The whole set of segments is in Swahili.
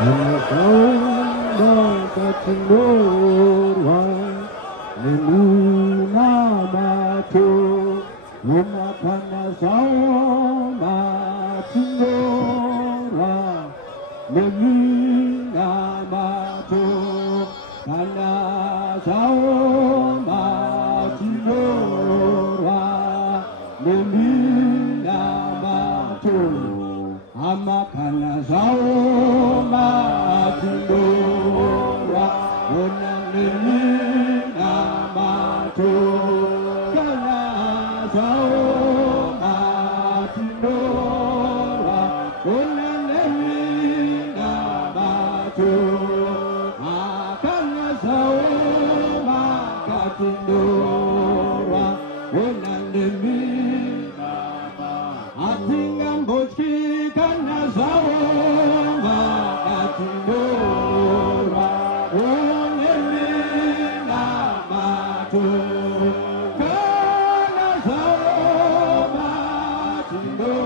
Anasonda katinora Nemuna mato Umakana saoma tinora Nemuna mato Kana saoma tinora Nemuna mato Amakana saoma tinora Ona nemina mato Kana saoma tinora Ona nemina mato Akana saoma tinora Ona nemina Atingam bochi kana saoma tinora Ona nemina mato Kana saoma tinora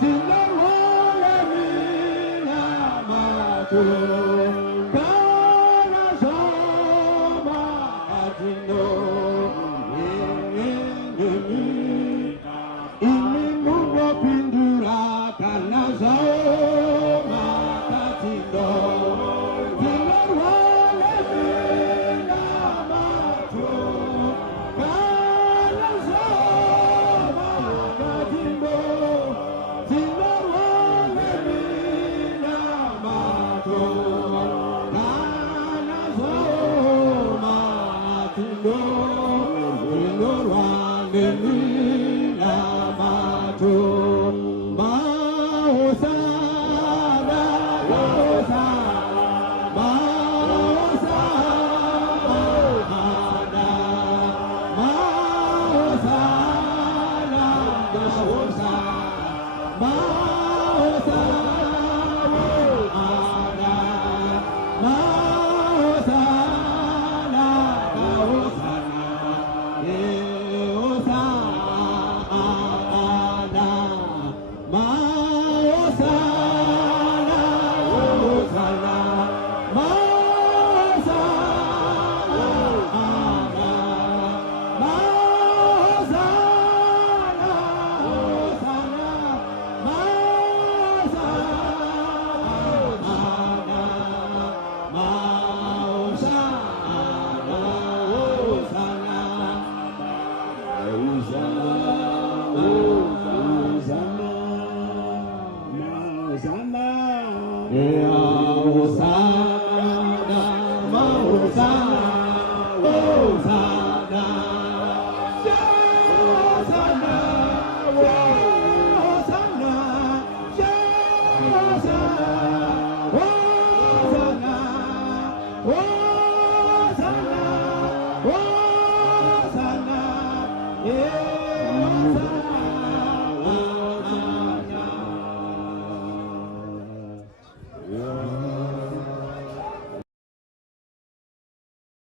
Tinora nemina mato Kana saoma tinora Ini mudo pindura kana saoma tinora Tinora nemina mato Kana saoma tinora Tinora nemina mato Kana saoma tinora Tinora nemina mato Maosana, Maosana, Maosana, Maosana, Hosanna,